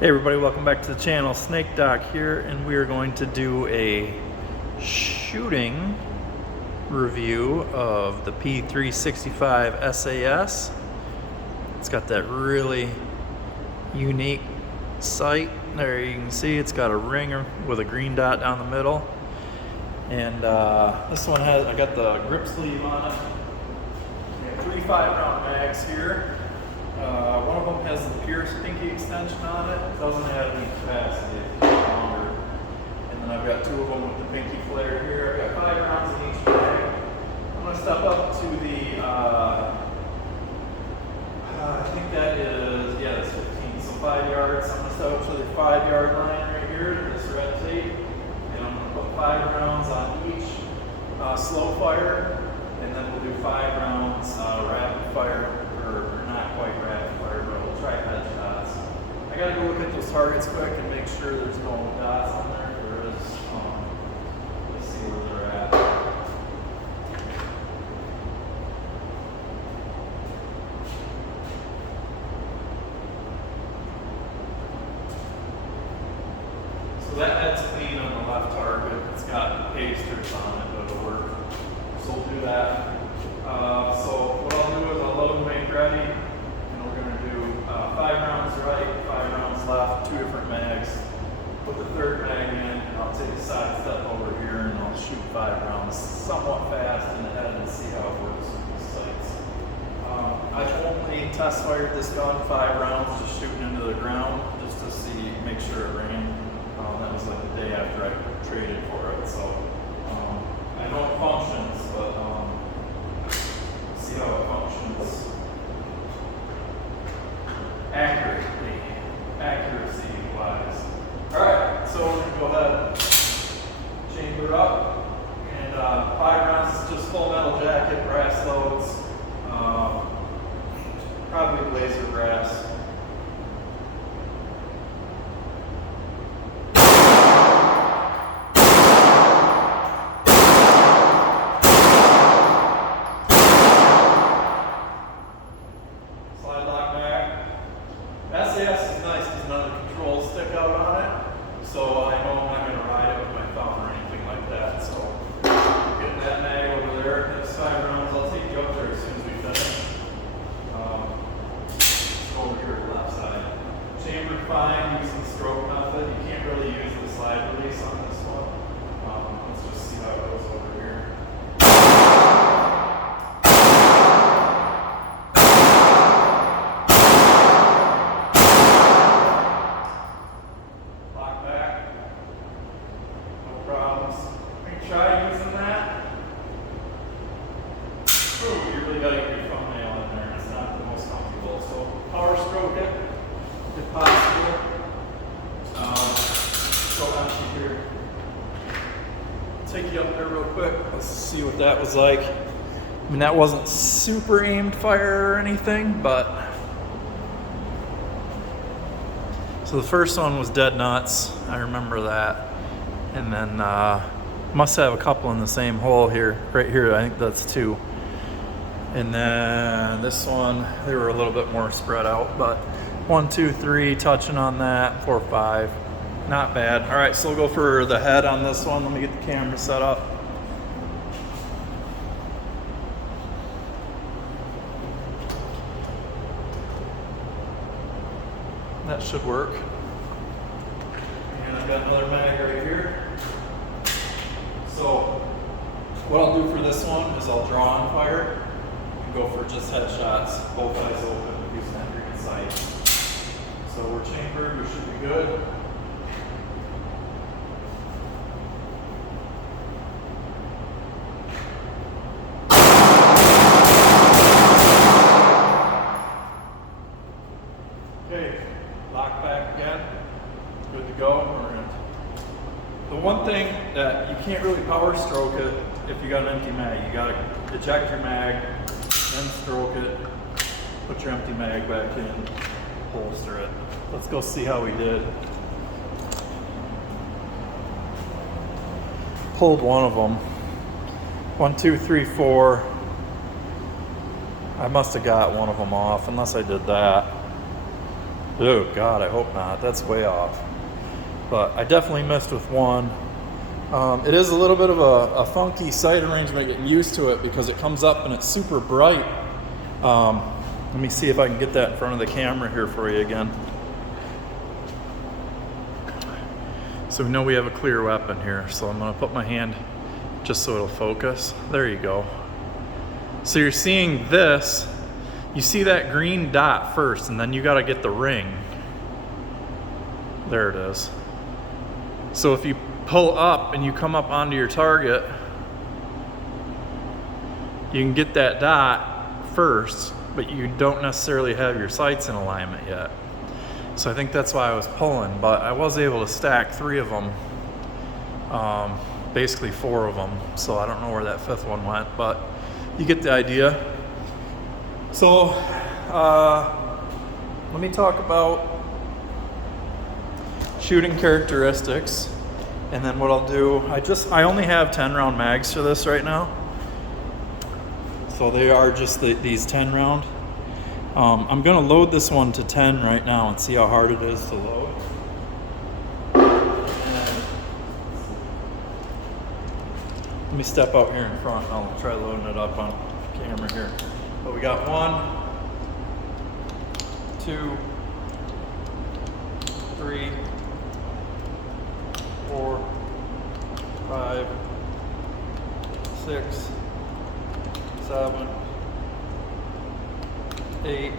Hey everybody, welcome back to the channel. Snake Doc here, and we are going to do a shooting review of the P365 SAS. It's got that really unique sight. There you can see it's got a ring with a green dot down the middle. And this one has, I got the grip sleeve on it. We have 3 5-round mags here. One of them has the Pierce pinky extension on it. It doesn't have any capacity, it's longer. And then I've got 2 of them with the pinky flare here. I've got 5 rounds in each mag. I'm going to step up to the, I think that is, yeah, that's 15, so 5 yards. I'm going to step up to the 5-yard line right here, this red tape. And I'm going to put 5 rounds on each slow fire. And then we'll do 5 rounds rapid fire, or not quite rapid fire, but we'll try headshots. I gotta go look at those targets quick and make sure there's no dots on there. There is. Let's see where they're at. So that head's clean on the left target. It's got pasters on it, but it'll work. So we'll do that. So what I'll do is I'll load and make ready, and we're going to do 5 rounds right, 5 rounds left, 2 different mags. Put the 3rd mag in, and I'll take a side step over here, and I'll shoot 5 rounds somewhat fast in the head and see how it works with these sights. I've only test fired this gun 5 rounds, just shooting into the ground, just to see, make sure it ran. That was like the day after I traded for it, so I know it functions, but see how it functions accurately, accuracy-wise. All right, so we're gonna go ahead, chamber it up, and 5 rounds is just full metal jacket, brass loads, probably laser brass. SAS is nice because none of the controls stick out on it, so I know I'm not going to ride it with my thumb or anything like that. So getting that mag over there, next 5 rounds, I'll take you up there as soon as we finish. Over here to the left side. Chambered fine using stroke method. You can't really use the slide release on this one. Let's just see how it goes over here. Try using that. Ooh, you really got to get your thumbnail in there. It's not the most comfortable. So power stroke it, if possible. Go empty here. Take you up there real quick. Let's see what that was like. I mean, that wasn't super aimed fire or anything, but. So the first one was dead nuts. I remember that. And then, must have a couple in the same hole here, right here. I think that's 2. And then this one, they were a little bit more spread out, but 1, 2, 3, touching on that, 4, 5, not bad. All right, so we'll go for the head on this one. Let me get the camera set up. That should work. And I've got another mag right here. So what I'll do for this one is I'll draw and fire and go for just headshots, both eyes open, using that green sight. So we're chambered, we should be good. Okay, lock back again, good to go. The one thing that you can't really power stroke it if you got an empty mag. You gotta eject your mag, then stroke it, put your empty mag back in, holster it. Let's go see how we did. Pulled one of them. 1, 2, 3, 4. I must have got one of them off, unless I did that. Oh God, I hope not. That's way off. But I definitely missed with one. It is a little bit of a funky sight arrangement getting used to it because it comes up and it's super bright. Let me see if I can get that in front of the camera here for you again. So we know we have a clear weapon here, so I'm gonna put my hand just so it'll focus. There you go. So you're seeing this, you see that green dot first, and then you gotta get the ring. There it is. So if you pull up and you come up onto your target, you can get that dot first, but you don't necessarily have your sights in alignment yet. So I think that's why I was pulling, but I was able to stack 3 of them, basically 4 of them. So I don't know where that 5th one went, but you get the idea. So let me talk about shooting characteristics, and then what I'll do, I only have 10 round mags for this right now. So they are just these 10 round. I'm gonna load this one to 10 right now and see how hard it is to load. Let me step out here in front and I'll try loading it up on camera here. But we got 1, 2, 3, 4, 5, 6, 7, 8,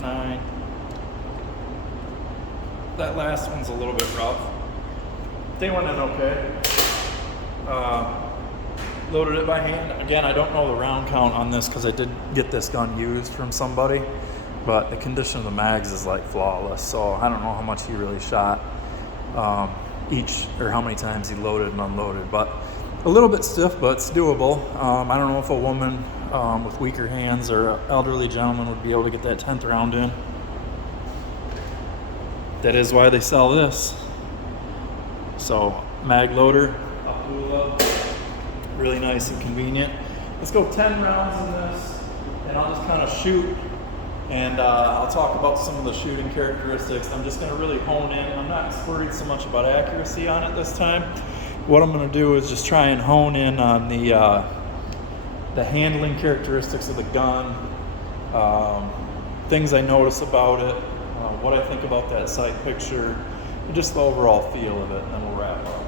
9. That last one's a little bit rough. They went in okay. Loaded it by hand. Again, I don't know the round count on this because I did get this gun used from somebody, but the condition of the mags is like flawless. So I don't know how much he really shot each, or how many times he loaded and unloaded, but a little bit stiff, but it's doable. I don't know if a woman with weaker hands or an elderly gentleman would be able to get that 10th round in. That is why they sell this. So mag loader, really nice and convenient. Let's go 10 rounds in this, and I'll just kind of shoot, and I'll talk about some of the shooting characteristics. I'm just going to really hone in. I'm not worried so much about accuracy on it this time. What I'm going to do is just try and hone in on the handling characteristics of the gun, things I notice about it, what I think about that sight picture, and just the overall feel of it, and then we'll wrap up.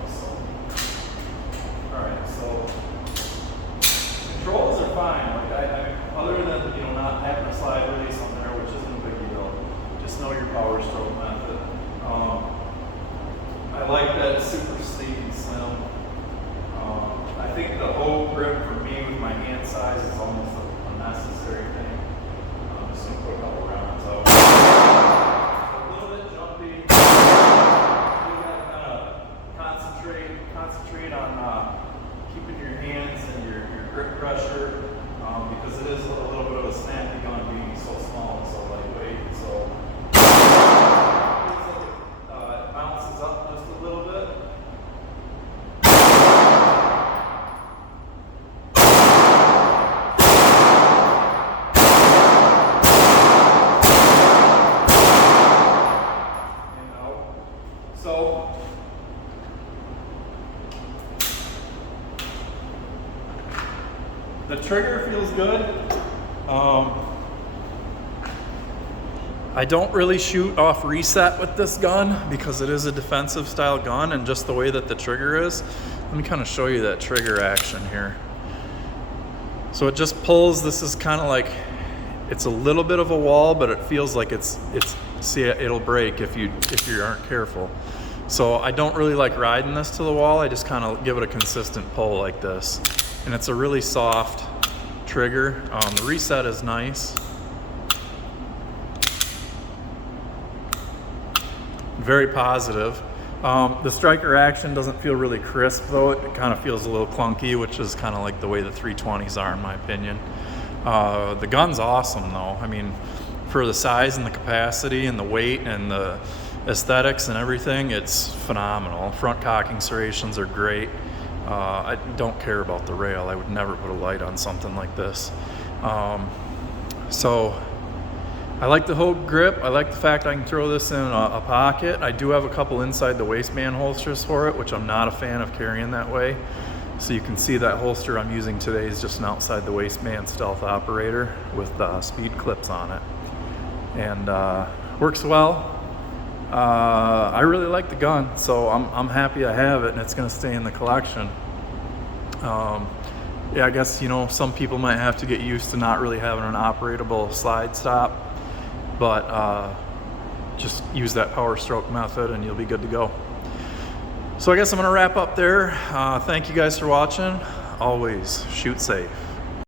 Alright, so controls are fine. Like I other than not having a slide release on there, which isn't a big deal. Just know your power stroke method. I like that it's super sleek and slim. I think the whole grip for me with my hand size is almost a necessary thing. I'm just gonna put a couple rounds out. A little bit jumpy. You gotta kind of concentrate on keeping your hands and your grip pressure, because it is a little bit of a snappy gun being so small and so lightweight. So it bounces up just a little bit. So the trigger feels good. I don't really shoot off reset with this gun because it is a defensive style gun, and just the way that the trigger is. Let me kind of show you that trigger action here. So it just pulls. This is kind of like, it's a little bit of a wall, but it feels like it's see, it'll break if you aren't careful. So I don't really like riding this to the wall. I just kind of give it a consistent pull like this. And it's a really soft trigger. The reset is nice. Very positive. The striker action doesn't feel really crisp though. It kind of feels a little clunky, which is kind of like the way the 320s are in my opinion. The gun's awesome though. I mean, for the size and the capacity and the weight and the aesthetics and everything, it's phenomenal. Front cocking serrations are great. I don't care about the rail. I would never put a light on something like this. So I like the Hogue grip. I like the fact I can throw this in a pocket. I do have a couple inside the waistband holsters for it, which I'm not a fan of carrying that way. So you can see that holster I'm using today is just an outside the waistband stealth operator with speed clips on it. And works well. I really like the gun, so I'm happy I have it, and it's gonna stay in the collection. Yeah, I guess, you know, some people might have to get used to not really having an operatable slide stop, but just use that power stroke method and you'll be good to go. So I guess I'm gonna wrap up there. Thank you guys for watching. Always shoot safe.